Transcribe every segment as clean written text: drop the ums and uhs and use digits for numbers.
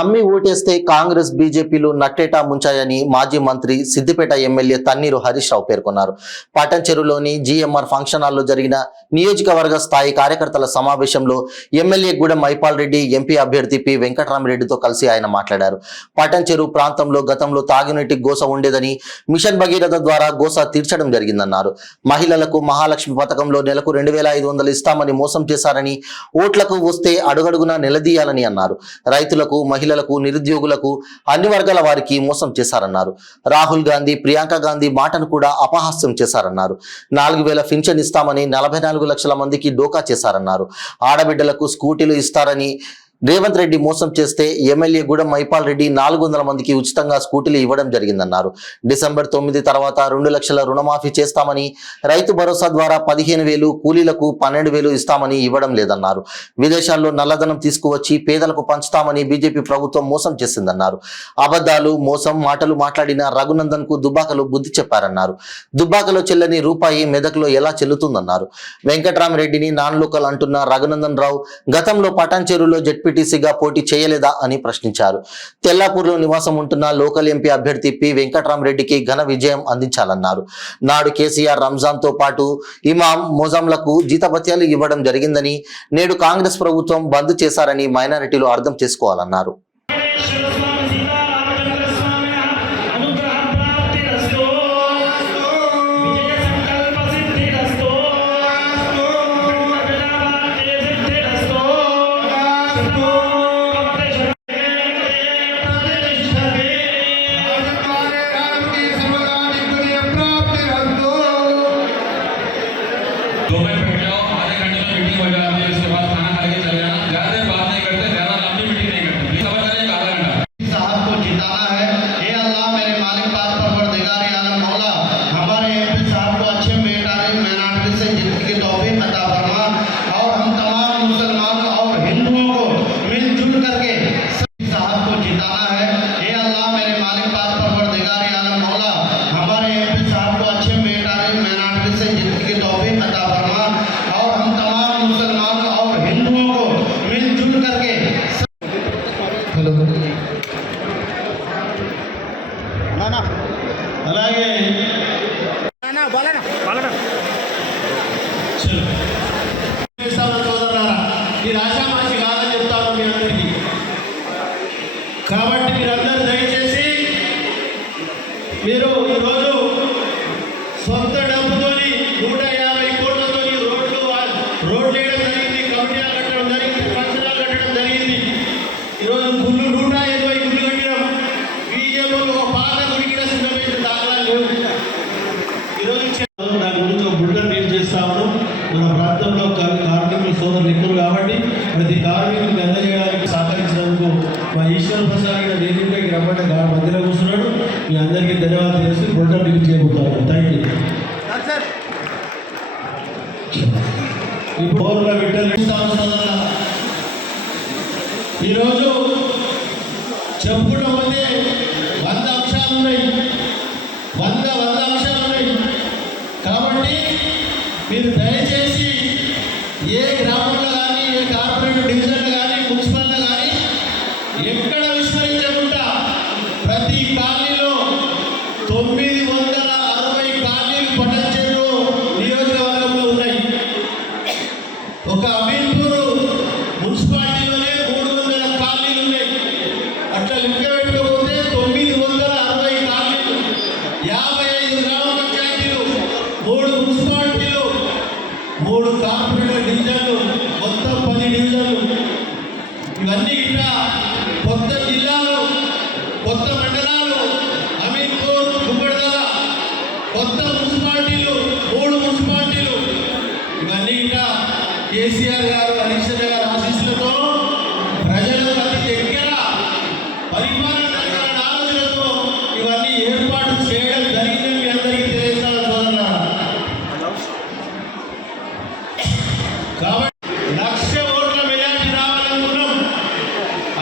నమ్మి ఓటేస్తే కాంగ్రెస్ బీజేపీలు నట్టేటా ముంచాయని మాజీ మంత్రి సిద్దిపేట ఎమ్మెల్యే తన్నీరు హరీష్ రావు పేర్కొన్నారు. పటాన్చెరులోని జీఎంఆర్ ఫంక్షన్ హాల్లో జరిగిన నియోజకవర్గ స్థాయి కార్యకర్తల సమావేశంలో ఎమ్మెల్యే గూడెం మైపాల్ రెడ్డి, ఎంపీ అభ్యర్థి పి వెంకటరామరెడ్డితో కలిసి ఆయన మాట్లాడారు. పటాన్చెరు ప్రాంతంలో గతంలో తాగునీటి గోస ఉండేదని మిషన్ భగీరథ ద్వారా గోస తీర్చడం జరిగిందన్నారు. మహిళలకు మహాలక్ష్మి పథకంలో నెలకు 2500 ఇస్తామని మోసం చేశారని, ఓట్లకు వస్తే అడుగడుగునా నిలదీయాలని అన్నారు. రైతులకు, మహిళలకు, నిరుద్యోగులకు, అన్ని వర్గాల వారికి మోసం చేశారన్నారు. రాహుల్ గాంధీ, ప్రియాంక గాంధీ మాటను కూడా అపహాస్యం చేశారన్నారు. 4000 పింఛన్ ఇస్తామని 44 లక్షల మందికి డోకా చేశారన్నారు. ఆడబిడ్డలకు స్కూటీలు ఇస్తారని రేవంత్ రెడ్డి మోసం చేస్తే ఎమ్మెల్యే గూడెం మైపాల్ రెడ్డి 400 మందికి ఉచితంగా స్కూటీలు ఇవ్వడం జరిగిందన్నారు. డిసెంబర్ 9 తర్వాత 2 లక్షల రుణమాఫీ చేస్తామని, రైతు భరోసా ద్వారా 15,000, కూలీలకు 12,000 ఇస్తామని ఇవ్వడం లేదన్నారు. విదేశాల్లో నల్లధనం తీసుకువచ్చి పేదలకు పంచుతామని బీజేపీ ప్రభుత్వం మోసం చేసిందన్నారు. అబద్ధాలు, మోసం మాటలు మాట్లాడిన రఘునందన్ కు దుబ్బాకలో బుద్ధి చెప్పారన్నారు. దుబ్బాకలో చెల్లని రూపాయి మెదక్లో ఎలా చెల్లుతుందన్నారు. వెంకటరామరెడ్డిని నాన్ లోకల్ అంటున్న రఘునందన్ రావు గతంలో పటాన్చెరులో జెడ్పీటీసీగా పోటీ చేయలేదా అని ప్రశ్నించారు. తెల్లాపూర్లో నివాసం ఉంటున్న లోకల్ ఎంపీ అభ్యర్థి పి వెంకటరామరెడ్డికి ఘన విజయం అందించాలన్నారు. నాడు కేసీఆర్ రంజాన్ తో పాటు ఇమాం, మొజాంలకు జీతభత్యాలు ఇవ్వడం జరిగిందని, నేడు కాంగ్రెస్ ప్రభుత్వం బంద్ చేశారని మైనారిటీలు అర్థం చేసుకోవాలన్నారు. అలాగే ఈ రాశామాషి కాదని చెప్తాను మీ అందరికీ. కాబట్టి మీరందరూ దయచేసి మీరు ఈరోజు సొంత డబ్బుతోని 150 కోట్లతోని రోడ్లు వేయడం జరిగింది, కమిటీలు కట్టడం జరిగింది, పంచనాలు కట్టడం జరిగింది. ఈరోజు గుళ్ళు 120 గుళ్ళు కట్టడం, బీజేపీ ఒక పాత గుడికి సిద్ధమైన దాఖలా లేవు. ఈరోజు దాని గురించి ఒక బుల్టన్ రిలీజ్ చేస్తా ఉన్నాం. మన ప్రాంతంలో కార్మికులు సోదరులు ఎక్కువ కాబట్టి ప్రతి కార్మికులకు అందజేయడానికి సహకరించినందుకు మా ఈశ్వర ప్రసాద్ గారు వేదికకి రమ్మంటే మధ్యలో కూర్చున్నాడు. మీ అందరికీ ధన్యవాదాలు చేసి బుల్టన్ రిలీజ్ చేయబోతాను. Thank you. ఇప్పుడు ఈరోజు చెప్పుకుంటూ పోతే 100 అంశాలు ఉన్నాయి, 100 అంశాలు ఉన్నాయి. కాబట్టి మీరు దయచేసి ఏ గ్రామంలో కానీ, ఏ కార్పొరేట్ డివిజన్లో కానీ, మున్సిపల్లో కానీ ఎక్కడ విస్మరించకుండా ప్రతి కాలనీలో 960 కాలనీలు పటాన్చెరు నియోజకవర్గంలో ఉన్నాయి. ఒక అమీన్పూర్ మున్సిపాలిటీలోనే 300 కాలనీలు ఉన్నాయి. అట్లా లెక్క పెట్టుకోకపోతే 960 కాలనీలు, 55 గ్రామ పంచాయతీలు, 3 మున్సిపాలిటీలు, 3 కార్పొరేట్ డివిజన్లు, మొత్తం 10 డివిజన్లు. ఇవన్నీ ఇంకా కొత్త జిల్లాలు, కొత్త మండలాలు, అమీన్పూర్, గుమ్మడిదల, కొత్త మున్సిపాలిటీలు, 3 మున్సిపాలిటీలు. ఇవన్నీ ఇంకా కేసీఆర్ గారు, హరీష్ గారు ఆశీస్సులతో ప్రజలు ప్రతి దగ్గర పరిపాలన ఆలోచనతో ఇవన్నీ ఏర్పాటు చేయడం జరిగిందని మీ అందరికీ తెలియజేస్తాను సోదరులారా. కాబట్టి 1,00,000 ఓట్ల మెజార్టీ రావాలనుకున్నాం.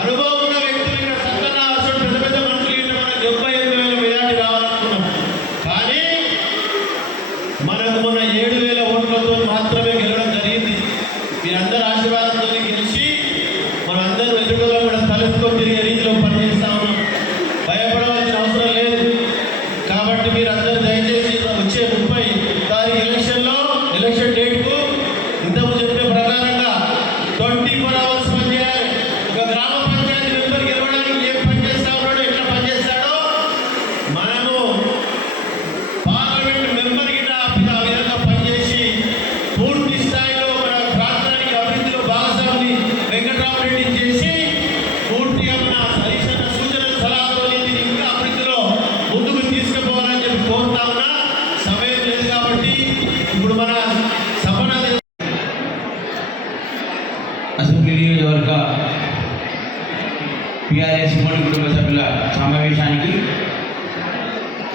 అనుభవం ఉన్న వ్యక్తులు ఇక్కడ సత్యనా అసలు పెద్ద పెద్ద మంత్రులు మన 78,000 మెజార్టీ రావాలనుకున్నాం. కానీ మనకు మొన్న 7,000 ఓట్లతో మాత్రమే గెలవడం జరిగింది. మీరందరూ ఆశీర్వాదంతో సమావేశానికి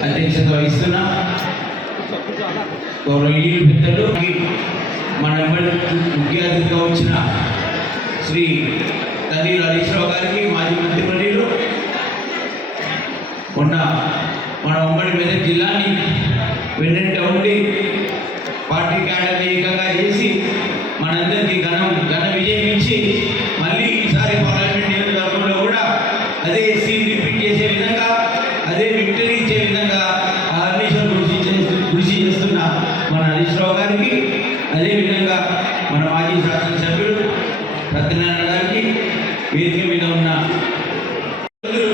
అధ్యక్షత వహిస్తున్న గౌరవనీయులు పెద్దలు మన ముఖ్య అతిథిగా వచ్చిన శ్రీ తన్నీరు హరీష్ రావు గారికి మాజీ మంత్రివర్యులు మొన్న మన ఉమ్మడి మెదక్ జిల్లాని వెన్నెంట ఉండి పార్టీ క్యాడర్ని ఏకంగా చేసి మనందరికీ ఘన విజయం ఇచ్చి మళ్ళీ ఈసారి పార్లమెంట్ నియోజకవర్గంలో కూడా అదే సీట్ రిపీట్ చేసే విధంగా అదే విక్టరీ ఇచ్చే విధంగా హరీశ్వర్ కృషి చేస్తున్న మన హరీష్ రావు గారికి, అదేవిధంగా మన మాజీ శాసనసభ్యులు సత్యనారాయణ గారికి, వేదిక మీద ఉన్న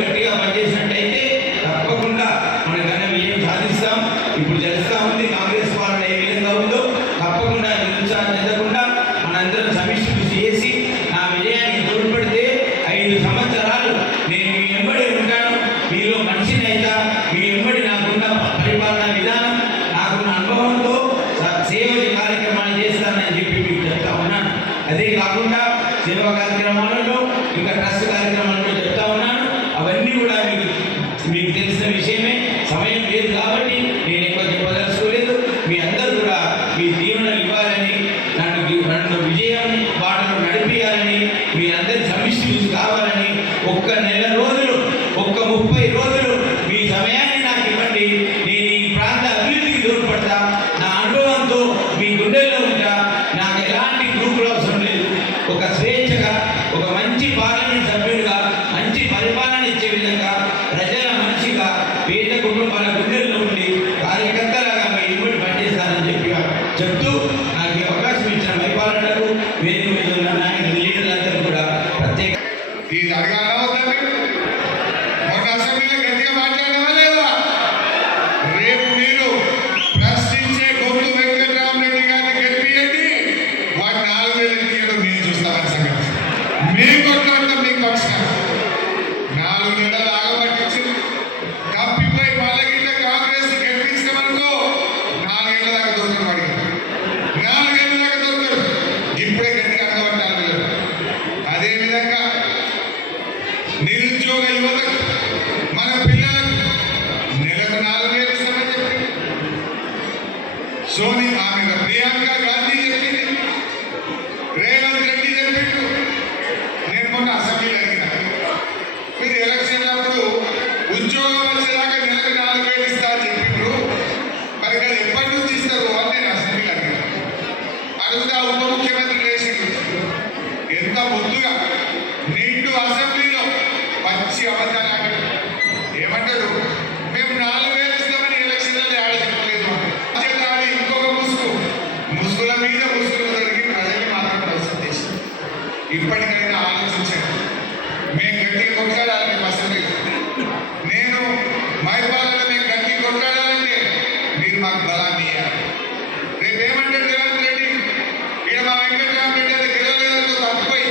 గట్టిగా పనిచేసినట్టయితే తప్పకుండా మన ఘన విజయం సాధిస్తాం. ఇప్పుడు తెలుస్తా ఉంది కాంగ్రెస్ పాలన ఏ విధంగా ఉందో. తప్పకుండా నిరుత్సాహం చెందకుండా మనందరం సమిష్టి కృషి చేసి నా విజయానికి తోడ్పడితే 5 సంవత్సరాలు నేను మీ వెంబడి ఉంటాను, మీలో మనిషిని అయితా, మీ వెంబడి నాకున్న పరిపాలనా విధానం, నాకున్న అనుభవంతో సేవ కార్యక్రమాలు చేస్తానని చెప్పి మీకు చెప్తా ఉన్నాను. అదే కాకుండా సేవా కార్యక్రమాలలో ఇంకా ట్రస్ట్ కార్యక్రమాలలో చెప్తా ఉన్నాను. అవన్నీ కూడా మీకు తెలిసిన విషయమే. సమయం లేదు కాబట్టి నేను ఎక్కువ చెప్పదలుచుకోలేదు. మీ అందరూ కూడా మీ దీవెనలు ఇవ్వాలని, నన్ను విజయం బాటలో నడిపించాలని, మీ అందరి సమిష్టి కావాలని, ఒక్క నెల రోజులు, ఒక్క 30 రోజులు మీ సమయాన్ని నాకు ఇవ్వండి. నేను ఈ ప్రాంత అభివృద్ధికి తోడ్పడతా. నా అనుభవంతో మీ గుండెల్లో ఉంటా. నాకు ఎలాంటి గ్రూపులు అవసరం లేదు. ఒక స్వేచ్ఛగా, ఒక మంచి పార్లమెంట్ సభ్యుడిగా, మంచి పరిపాలన ఇచ్చే విధంగా, ప్రజల మనిషిగా, పేద కుటుంబాల గుండెల్లో ఉండి కార్యకర్తలుగా మీ ఇమ్మడి పనిచేస్తానని చెప్తూ నాకు ఈ అవకాశం ఇచ్చిన పరిపాలనకు వేదిక మీద ఉన్న నాయకులు, లీడర్లందరూ కూడా ప్రత్యేక ఇది అడగాలా వద్దా? మొన్న అసెంబ్లీలో గట్టిగా మాట్లాడవా లేదా? రేపు మీరు ప్రశ్నించే గొప్ప వెంకటరామరెడ్డి గారిని గెలిపియండి. వాటి 4,000 ఎన్నికలు నేను చూస్తామని సంగతి మీ కొట్లాడటం మీకు వచ్చిన 4 నెలలు ఆగబట్టించి తప్పిపోయి మళ్ళీ కాంగ్రెస్ గెలిపించమనుకో 4 ఏళ్ళ దాకా దొరకరు. వాడికి 4 ఏళ్ళ దాకా దొరకరు. ఇప్పుడే గట్టిగా అడగబట్టాలి. అదేవిధంగా నిరుద్యోగ యువతకు, మన పిల్లలకు నెలకు 4,000 ఇస్తామని చెప్పింది ఆమె ప్రియాంక గాంధీ చెప్పింది, రేవంత్ రెడ్డి చెప్పిండు. నేను మొన్న అసెంబ్లీలో అడిగిన, మీరు ఎలక్షన్లప్పుడు ఉద్యోగం వచ్చేదాకా నెలకు 4,000 ఇస్తా అని చెప్పిండ్రు, మరి అది ఎప్పటి నుంచి ఇస్తారు అని నేను అసెంబ్లీలో అడిగిన. అడుగుతా ఉప ముఖ్యమంత్రి లేచిండు. ఎంత ముద్దుగా నిండు అసెంబ్లీలో మంచి అబద్ధాలు ఏమంటాడు, మేము 4,000 ఇస్తామని ఎలక్షన్లలో ఆడ చెప్పలేదు. ఇంకొక ముసుగుల మీద ముసుగులు దొరికి ప్రజలు మాత్రం మోసం చేశారు. ఇప్పటికైనా ఆలోచించండి. మేము గట్టిగా కొట్లాడాలి. మేము అసెంబ్లీ, నేను మైపాలలో మేము గట్టిగా కొట్లాడాలంటే మీరు మాకు బలాన్ని ఇవ్వాలి. రేపు ఏమంటారు రేవంత్ రెడ్డి, ఇక్కడ మా వెంకటరామరెడ్డి అది గెలవలేదంటూ తప్పిపోయి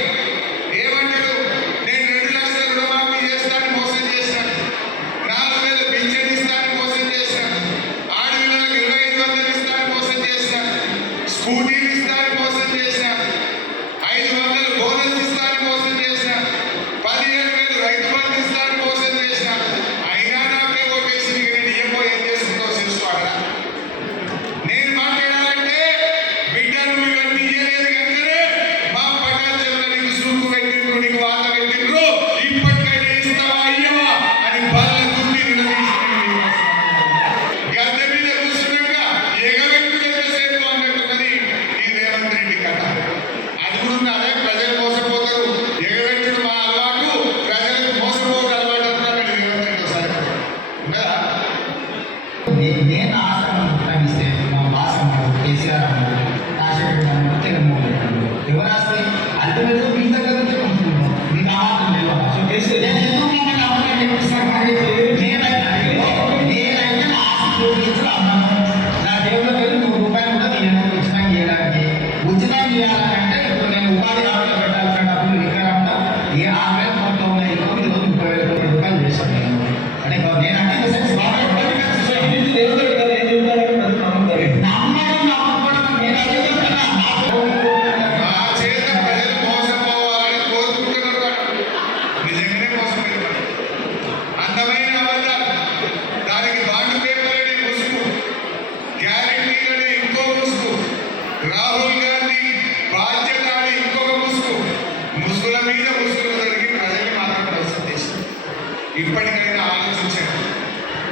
ఆలోచించారు.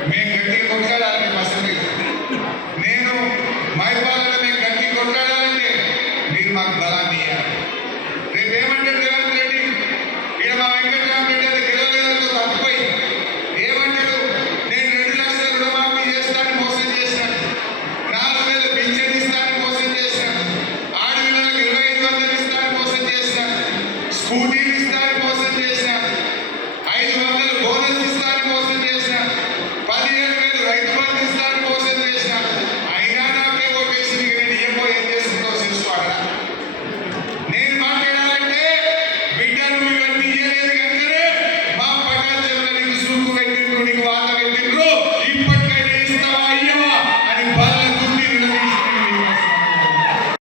మేము గట్టిగా కొట్లాడాలి మేము అసెంబ్లీ